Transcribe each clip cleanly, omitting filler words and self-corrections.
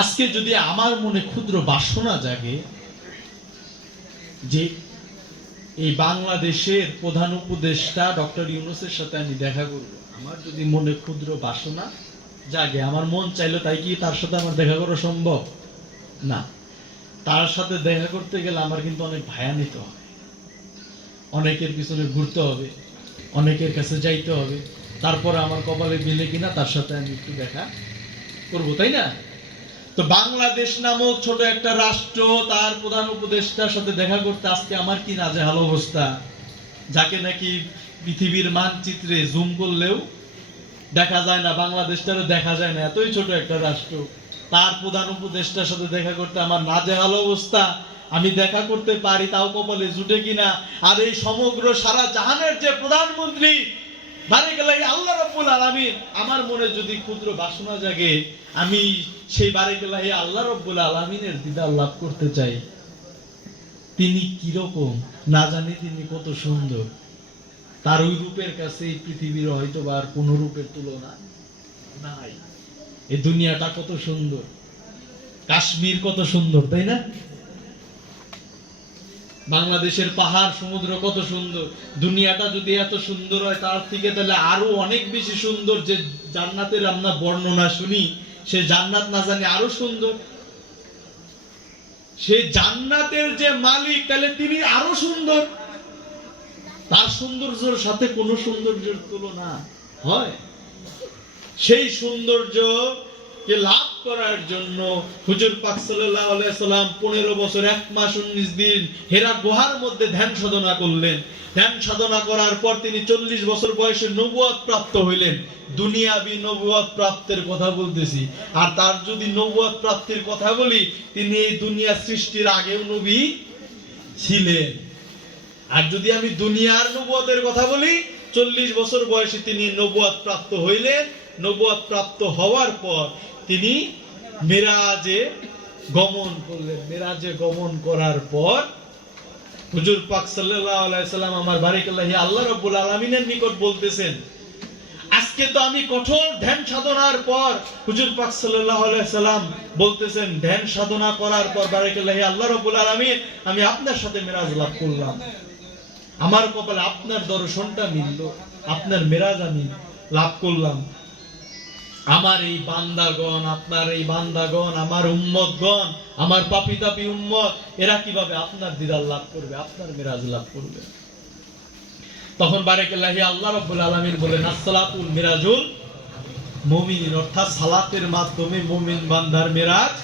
আজকে যদি আমার মনে ক্ষুদ্র বাসনা জাগে যে এই বাংলাদেশের প্রধান উপদেষ্টা ডক্টর ইউনূসের সাথে আমি দেখা করব, আমার যদি মনে ক্ষুদ্র বাসনা জাগে, আমার মন চাইলো, তাই কি তার সাথে আমার দেখা করা সম্ভব না? তার সাথে দেখা করতে গেলে আমার কিন্তু অনেক ভায়া নিতে হবে, অনেকের পিছনে ঘুরতে হবে, অনেকের কাছে যাইতে হবে, তারপরে আমার কপালে মিলে কিনা তার সাথে আমি একটু দেখা করবো, তাই না? তো বাংলাদেশ নামক ছোট একটা রাষ্ট্র, তার প্রধান উপদেষ্টার সাথে দেখা করতে আজকে আমার কি নাজেহাল অবস্থা, যাকে নাকি পৃথিবীর মানচিত্রে জুম করলেও দেখা যায় না, বাংলাদেশটারও দেখা যায় না, এতই ছোট একটা রাষ্ট্র, তার প্রধান উপদেষ্টার সাথে দেখা করতে আমার নাজেহাল অবস্থা। আমি দেখা করতে পারি তাও কপালে জুটে কিনা। আর এই সমগ্র সারা জাহানের যে প্রধানমন্ত্রী বারেকাল্লাহি আল্লাহ রাব্বুল আলামিন, আমার মনে যদি ক্ষুদ্র বাসনা জাগে, আমি সেই বারেকাল্লাহি আল্লাহ রাব্বুল আলামিনের দিদার লাভ করতে চাই। তিনি কিরকম না জানি, তিনি কত সুন্দর, তার ওই রূপের কাছে এই পৃথিবীর হয়তো বা আর কোন রূপের তুলনা নাই। এই দুনিয়াটা কত সুন্দর, কাশ্মীর কত সুন্দর, তাই না? বাংলাদেশের পাহাড় সমুদ্র কত সুন্দর। দুনিয়াটা যদি এত সুন্দর হয়, তার থেকে তাহলে আরো অনেক বেশি সুন্দর। যে জান্নাতের আমরা বর্ণনা শুনি, সে জান্নাত না জানি আরো সুন্দর। সে জান্নাতের যে মালিক, তাহলে তিনি আরো সুন্দর। তার সৌন্দর্যের সাথে কোন সৌন্দর্যের তুলনা হয়? সেই সৌন্দর্য কে লাভ করার জন্য হুজুর পাক সাল্লাল্লাহু আলাইহি সাল্লাম 15 বছর 1 মাস 19 দিন হেরা গুহার মধ্যে ধ্যান সাধনা করলেন। ধ্যান সাধনা করার পর তিনি 40 বছর বয়সে নবুয়ত প্রাপ্ত হইলেন। দুনিয়াবি নবুয়ত প্রাপ্তের কথা বলতেছি। আর তার যদি নবুয়ত প্রাপ্তির কথা বলি, তিনি এই দুনিয়া সৃষ্টির আগেও নবী ছিলেন। আর যদি আমি দুনিয়ার নবুয়তের কথা বলি, 40 বছর বয়সে তিনি নবুয়ত প্রাপ্ত হইলেন। নবুয়ত প্রাপ্ত হওয়ার পর তিনি মিরাজে গমন করলেন। মিরাজে গমন করার পর হুজুর পাক সাল্লাল্লাহু আলাইহি সাল্লাম আমার বারিকাল্লাহি আল্লাহ রাব্বুল আলামিনের নিকট বলতেছেন, আজকে তো আমি কঠোর ধ্যান সাধনার পর, হুজুর পাক সাল্লাল্লাহু আলাইহি সাল্লাম বলতেছেন, ধ্যান সাধনা করার পর বারিকাল্লাহি আল্লাহ রাব্বুল আলামিন, আমি আপনার সাথে মিরাজ লাভ করলাম। আমার কপালে আপনার দর্শনটা মিলল, আপনার মিরাজ আমি লাভ করলাম। আমার এই বান্দাগণ, আপনার এই বান্দাগণ, আমার উম্মতগণ, আমার পাপী তাপী উম্মত, এরা কিভাবে আপনার দিদার লাভ করবে, আপনার মিরাজ লাভ করবে? তখন বারাকাল্লাহি আল্লাহ রাব্বুল আলামিন বলেন, আসসালাতুল মিরাজুল মুমিনিন, অর্থাৎ সালাতের মাধ্যমে মুমিন বান্দার মিরাজ।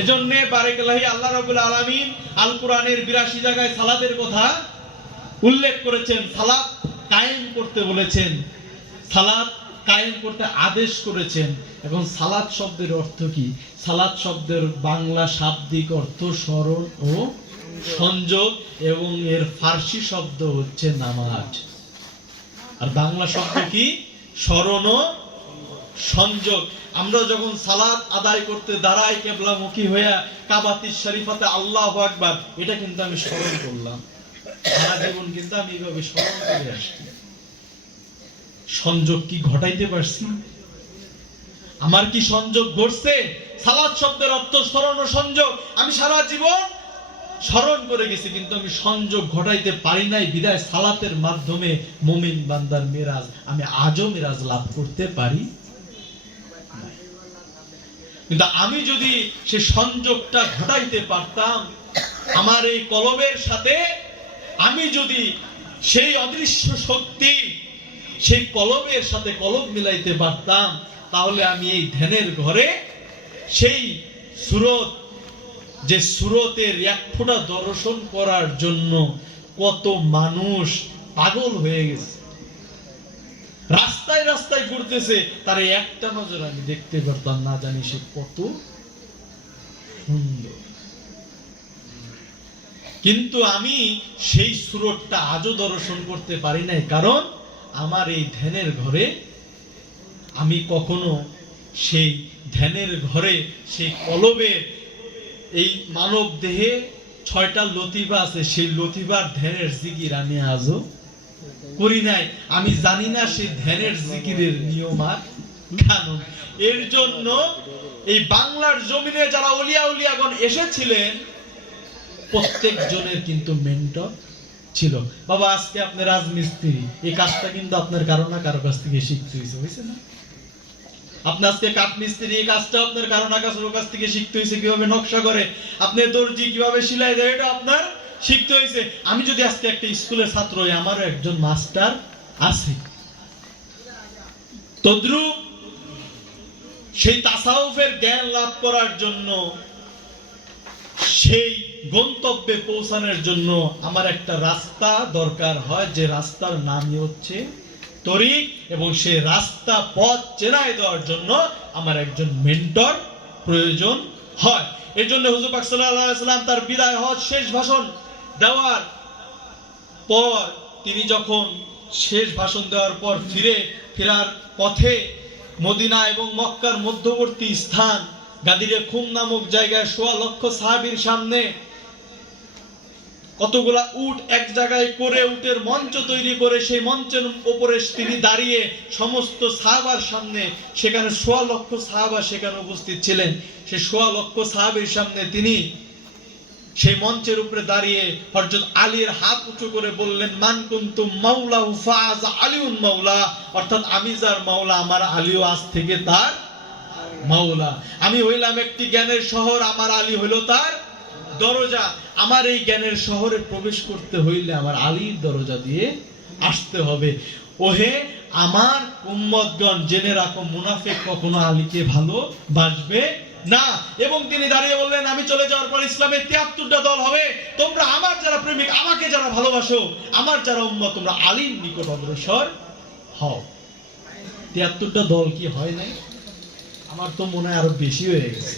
এজন্য বারাকাল্লাহি আল্লাহ রাব্বুল আলামিন আল কোরআনের 82 জায়গায় সালাতের কথা উল্লেখ করেছেন, সালাত কায়েম করতে বলেছেন, সালাত কায়েম করতে আদেশ করেছেন। এখন সালাত শব্দের অর্থ কি? সালাত শব্দের বাংলা শাব্দিক অর্থ স্মরণ ও সংযোগ, এবং এর ফার্সি শব্দ হচ্ছে নামাজ। আর বাংলা শব্দ কি? স্মরণ ও সংযোগ। আমরা যখন সালাত আদায় করতে দাঁড়াই কিবলামুখী হয়ে কাবাতুশ শরীফাতে আল্লাহু আকবার, এটা কিন্তু আমি স্মরণ করলাম। সারা জীবন কিন্তু আমি এইভাবে স্মরণ করে আসছি। সংযোগ কি ঘটাইতে পারছি? আমার কি সংযোগ ঘটছে? সালাত শব্দের অর্থ স্মরণ ও সংযোগ। আমি সারা জীবন স্মরণ করে গেছি, কিন্তু আমি সংযোগ ঘটাইতে পারি নাই। বিদায় সালাতের মাধ্যমে মুমিন বান্দার মিরাজ আমি আজও মিরাজ লাভ করতে পারি। কিন্তু আমি যদি সে সংযোগটা ঘটাইতে পারতাম, আমার এই কলবের সাথে আমি যদি সেই অদৃশ্য শক্তি, সেই কলবের সাথে কলব মিলাইতে পারতাম, তাহলে আমি এই ধ্যানের ঘরে সেই সুরত, যে সুরতের এক ফোঁটা দর্শন করার জন্য কত মানুষ পাগল হয়ে গেছে, রাস্তায় রাস্তায় ঘুরতেছে, তার একটা নজর আমি দেখতে পারতাম, না জানি সে কত সুন্দর। কিন্তু আমি সেই সুরতটা আজও দর্শন করতে পারি নাই, কারণ আমার এই ধ্যানের ঘরে আমি কখনো সেই ধ্যানের ঘরে সেই কলবের এই মানব দেহে 6টা লতিফা আছে, সেই লতিফার ধ্যানের জিকির আমি আজও করি নাই। আমি জানি না সেই ধ্যানের জিকিরের নিয়ম আর কানুন। এর জন্য এই বাংলার জমিনে যারা ওলিয়া উলিয়াগণ এসেছিলেন প্রত্যেক জনের কিন্তু মেন্টর ছিল। বাবা আজকে আপনি রাজমিস্ত্রি, এই কাজটা কিন্তু আপনার কারো না কারো কাছ থেকে শিখতে হয়েছে, বুঝছেন না? আপনি আজকে কাঠমিস্ত্রি, এই কাজটা আপনার কারো না কারো কাছ থেকে শিখতে হয়েছে, কিভাবে নকশা করে, আপনি দর্জি কিভাবে সেলাই দেয়, এটা আপনার শিখতে হয়েছে। আমি যদি আজকে একটা স্কুলের ছাত্র হই, আমারও একজন মাস্টার আছে। তদ্রূপ সেই তাসাউফের জ্ঞান লাভ করার জন্য, সেই গন্তব্যে পৌঁছানোর জন্য আমার একটা রাস্তা দরকার হয়, যে রাস্তার নামই হচ্ছে তরিক, এবং সেই রাস্তা পথ চেনাই দেওয়ার জন্য আমার একজন মেন্টর প্রয়োজন হয়। এই জন্য হুজুর পাক সাল্লাল্লাহু আলাইহি ওয়াসাল্লাম তার বিদায় হজ শেষ ভাষণ দেওয়ার পর, তিনি যখন শেষ ভাষণ দেওয়ার পর ফেরার পথে মদিনা এবং মক্কার মধ্যবর্তী স্থান গাদিরে খুম নামক জায়গায় ১৬ লক্ষ সাহাবীর সামনে কতগুলা উট এক জায়গায় করে, উটের মঞ্চ তৈরি করে, সেই মঞ্চের উপরে তিনি দাঁড়িয়ে সমস্ত সাহাবার সামনে, সেখানে ১৬ লক্ষ সাহাবা সেখানে উপস্থিত ছিলেন, সেই ১৬ লক্ষ সাহাবীর সামনে তিনি সেই মঞ্চের উপরে দাঁড়িয়ে হযরত আলীর হাত উঁচু করে বললেন, মান কুনতুম মাওলাহু ফাজ আলিউন মাওলা, অর্থাৎ আমি যার মাওলা, আমার আলীও আজ থেকে তার মাওলা। আমি হইলাম একটি জ্ঞানের শহর, আমার আলী হইল তার দরজা। আমার এই জ্ঞানের শহরে প্রবেশ করতে হইলে আমার আলীর দরজা দিয়ে আসতে হবে। ওহে আমার উম্মতগণ, জেনে রাখো মুনাফিক কখনো আলীকে ভালোবাসবে না। এবং তিনি দাঁড়িয়ে বললেন, আমি চলে যাওয়ার পর ইসলামের ৭৩টা দল হবে, তোমরা আমার যারা প্রেমিক, আমাকে যারা ভালোবাসো, আমার যারা উম্মত, তোমরা আলীর নিকট অগ্রসর হও। ৭৩টা দল কি হয় নাই? আমার তো মনে হয় আরো বেশি হয়ে গেছে।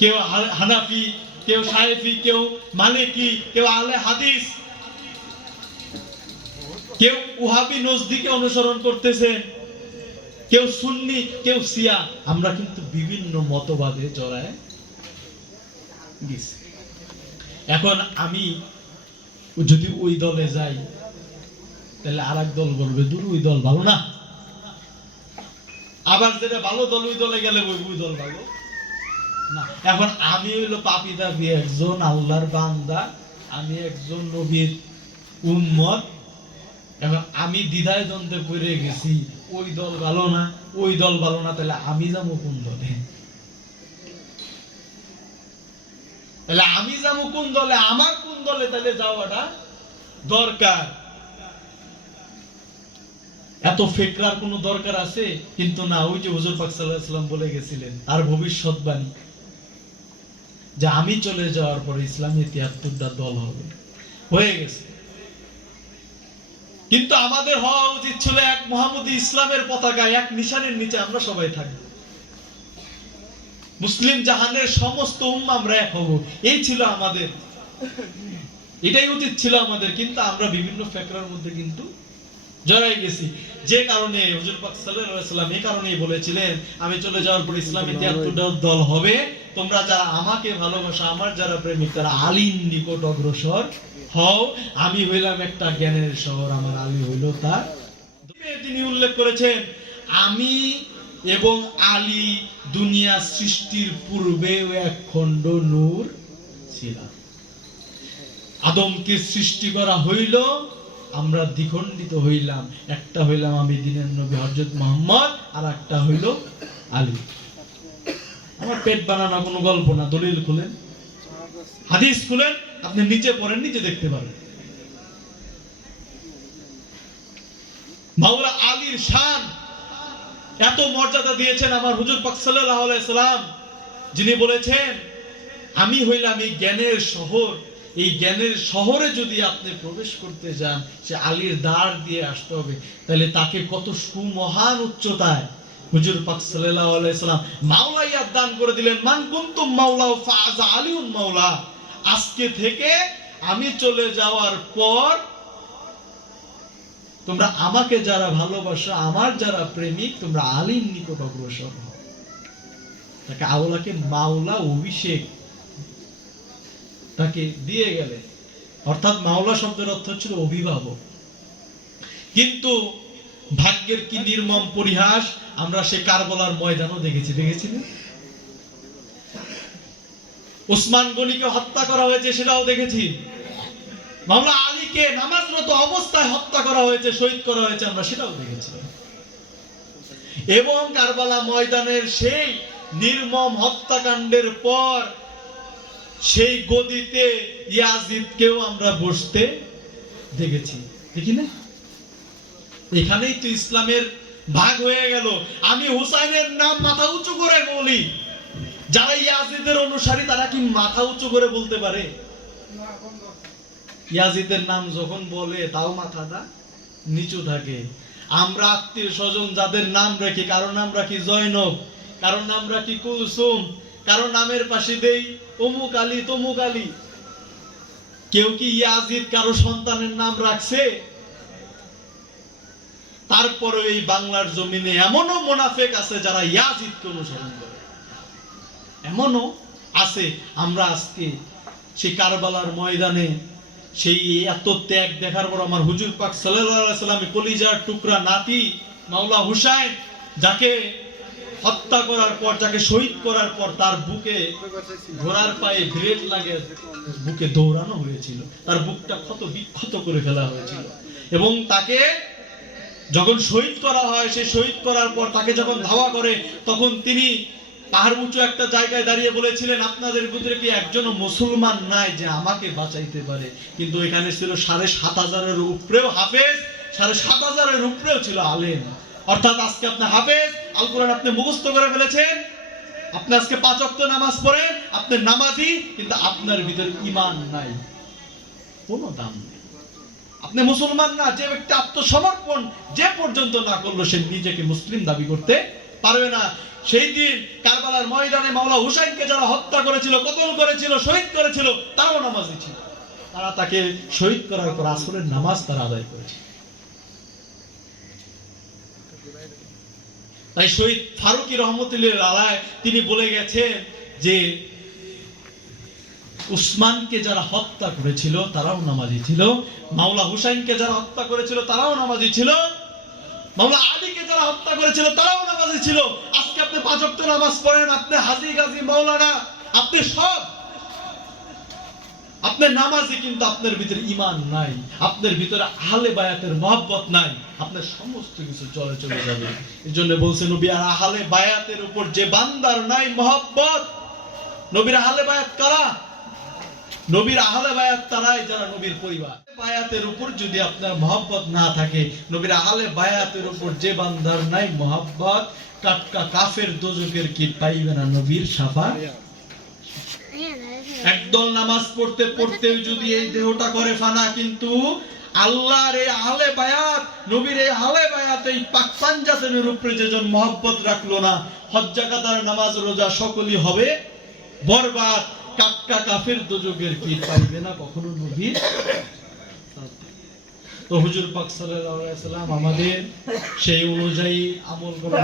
কেউ হানাফি, কেউ শাফি, কেউ মালিকি, কেউ আহলে হাদিস, কেউ ওয়াহাবি নজদিকে অনুসরণ করতেছেন, কেউ সুন্নি, কেউ শিয়া। আমরা কিন্তু বিভিন্ন মতবাদে জড়ায় গেছি। এখন আমি যদি ওই দলে যাই, তাহলে আরেক দল বলবে দূর, ওই দল ভালো না। আবার যেটা ভালো দল, ওই দলে গেলে ওই দল ভালো না। এখন আমি হইলো পাপী দাবি একজন আল্লাহর বান্দা, আমি একজন নবীর উম্মত। এখন আমি দ্বিধায় দ্বন্দ্বে পড়ে গেছি, ওই দল ভালো না, ওই দল ভালো না, তাহলে আমি যাবো কোন দলে? তাহলে আমি যাবো কোন দলে? আমার কোন দলে তাহলে যাওয়াটা দরকার? এত ফিকরার কোনো দরকার আছে? কিন্তু না, ওই যে হুজুর পাক সাল্লাল্লাহু আলাইহি ওয়াসাল্লাম বলে গেছিলেন, তার ভবিষ্যৎবাণী, যে আমি চলে যাওয়ার পরে ইসলামের ৭৩টা দল হবে, হয়ে গেছে। কিন্তু আমাদের হওয়া উচিত ছিল এক মুহাম্মদী ইসলামের পতাকা, এক নিশানের নিচে আমরা সবাই থাকব, মুসলিম জাহানের সমস্ত উম্মাহ আমরা এক হব। এই ছিল আমাদের, এটাই উচিত ছিল আমাদের। কিন্তু আমরা বিভিন্ন ফিকরার মধ্যে কিন্তু জড়াই গেছি, যে কারণে হুজুর পাক সাল্লাল্লাহু আলাইহি ওয়াসাল্লাম এই কারণেই বলেছিলেন, আমি চলে যাওয়ার পর ইসলামের ৭৩টা দল হবে, তোমরা যারা আমাকে ভালোবাসো, আমার যারা প্রেমিক, তারা আলীর নিকট অগ্রসর হও। আমি হইলাম একটা জ্ঞানের শহর, আমার আলী হইল তার। তিনি উল্লেখ করেছেন, আমি এবং আলী দুনিয়া সৃষ্টির পূর্বেও এক খণ্ড নূর ছিলাম। আদমকে সৃষ্টি করা হইল, আমরা দ্বিখণ্ডিত হইলাম, একটা হইলাম আমি দিনের নবী হযরত মুহাম্মদ, আর একটা হইল আলী। আমার পেট বানানো কোনো গল্প না। দলিল খুলেন, হাদিস খুলেন, আপনি নিচে পড়েন, নিচে দেখতে পারেন। মাওলা আলীর শান এত মর্যাদা দিয়েছেন আমার হুজুর পাক সাল্লাল্লাহু আলাইহি সাল্লাম, যিনি বলেছেন, আমি হইলাম এই জ্ঞানের শহর। এই জ্ঞানের শহরে যদি আপনি প্রবেশ করতে যান, সে আলীর দ্বার দিয়ে আসতে হবে। তাহলে তাকে কত সুমহান উচ্চতায় হুজুর পাক সাল্লাল্লাহু আলাইহি সাল্লাম মাওলাইয়াত দান করে দিলেন। মান কুনতুম মাওলা ফাজ আলিউন মাওলা, আজকে থেকে আমি চলে যাওয়ার পর তোমরা আমাকে যারা ভালোবাসো, আমার যারা প্রেমিক, তোমরা আলীর নিকট অগ্রসর হও। তাকে আওলাকে মাওলা অভিষেক তাকে দিয়ে গেলে, অর্থাৎ মাওলা শব্দের অর্থ ছিল অভিভাবক। কিন্তু ভাগ্যের কি নির্মম পরিহাস, আমরা সে কারবালার ময়দানও দেখেছি না? ওসমান গনিকে হত্যা করা হয়েছে, সেটাও দেখেছি। মাওলা আলীকে নামাজরত অবস্থায় হত্যা করা হয়েছে, শহীদ করা হয়েছে, আমরা সেটাও দেখেছি। এবং কারবালা ময়দানের সেই নির্মম হত্যাকাণ্ডের পর সেই গদিতে ইয়াজিদকেও আমরা বসতে দেখেছি, দেখি না? এখানেই তো ইসলামের ভাগ হয়ে গেল। আমি হুসাইনের নাম মাথা উঁচু করে বলি, যারা ইয়াজিদের অনুসারী তারা কি মাথা উঁচু করে বলতে পারে? ইয়াজিদের নাম যখন বলে তাও মাথাটা নিচু থাকে। আমরা আত্মীয় স্বজন যাদের নাম রাখি, কারো নাম রাখি জয়নব, কারো নাম রাখি কুলসুম, কারো নামের পাশে দেই অমুক আলী তমুক আলী। কেউ কি ইয়াজিদ কারো সন্তানের নাম রাখছে? তারপরে এই বাংলার জমিনে এমনও মুনাফিক আছে যারা ইয়াজিদকে অনুসরণ করে, এমনও আছে। আমরা আজকে সেই কারবালার ময়দানে সেই এত ত্যাগ দেখার পর আমার হুজুর পাক সাল্লাল্লাহু আলাইহি সাল্লাম কলিজার টুকরা নাতি মাওলা হুসাইন, যাকে হত্যা করার পর, যাকে শহীদ করার পর তার বুকে ঘোড়ার পায়ে ব্লেড লাগে বুকে দৌড়ানো হয়েছিল, তার বুকটা ক্ষত বিক্ষত করে ফেলা হয়েছিল। এবং তাকে যখন শহীদ করা হয়, সে শহীদ করার পর তাকে যখন ধাওয়া করে, তখন তিনি পাহাড় উঁচু একটা জায়গায় দাঁড়িয়ে বলেছিলেন, আপনাদের ভিতরে কি একজনও মুসলমান নাই যে আমাকে বাঁচাইতে পারে? কিন্তু এখানে ছিল ৭,৫০০-এর উপরেও হাফেজ, ৭,৫০০-এর উপরেও ছিল আলেম। অর্থাৎ আজকে আপনি হাফেজ, আল কোরআন আপনি মুখস্থ করে ফেলেছেন, আপনি আজকে ৫ ওয়াক্ত নামাজ পড়েন, আপনি নামাজি, কিন্তু আপনার ভিতরে ঈমান নাই, কোনো দাম নেই। আপনি মুসলমান না। যে ব্যক্তি আত্মসমর্পণ যে পর্যন্ত না করলো, সে নিজেকে মুসলিম দাবি করতে পারবে না। সেই দিন কারবালার ময়দানে মাওলা হুসাইনকে যারা হত্যা করেছিল, কতল করেছিল, শহীদ করেছিল, তারাও নামাজি ছিল। তারা তাকে শহীদ করার পর আসরের নামাজ তারা আদায় করেছে। তাই শহীদ ফারুকী রহমতুল্লাহ আলাইহি তিনি বলে গেছেন যে উসমানকে যারা হত্যা করেছিল তারাও নামাজি ছিল, মাওলা হুসাইনকে যারা হত্যা করেছিল তারাও নামাজি ছিল, মাওলা আলীকে যারা হত্যা করেছিল তারাও নামাজি ছিল। আজকে আপনি ৫ ওয়াক্ত নামাজ পড়েন, আপনি হাজী গাজী মাওলানা, আপনি সব, আপনি নামাজি, কিন্তু আপনার ভিতরে ঈমান নাই, আপনার ভিতরে আহলে বায়াতের মহব্বত নাই, আপনার সমস্ত কিছু চলে যাবে। এজন্য বলছেন নবী আর আহলে বায়াতের উপর যে বান্দার নাই মহব্বত। নবীর আহলে বায়াত কারা? নবীর আহলে বায়াত তারাই যারা নবীর পরিবার। বায়াতের উপর যদি আপনার মহব্বত না থাকে, নবীর আহলে বায়াতের উপর যে বান্দার নাই মহব্বত, টাটকা কাফের দোজখের কি পাইবে না নবীর শাফাত। একদল নামাজ পড়তে পড়তেও যদি এই দেহটা করে ফানা, কিন্তু আল্লাহর এই আহলে বায়াত, নবীর এই আহলে বায়াত, এই পাক পাঞ্জাতের উপরে যেজন মহব্বত রাখলো না, হজ জাকাত নামাজ রোজা সকলই হবে বরবাদ। টাটকা কাফের দোজখের কি পাইবে না কখনো নবীর। তো হুজুর পাক সাল্লাল্লাহু আলাইহি ওয়াসাল্লাম আমাদের সেই অনুযায়ী আমল করার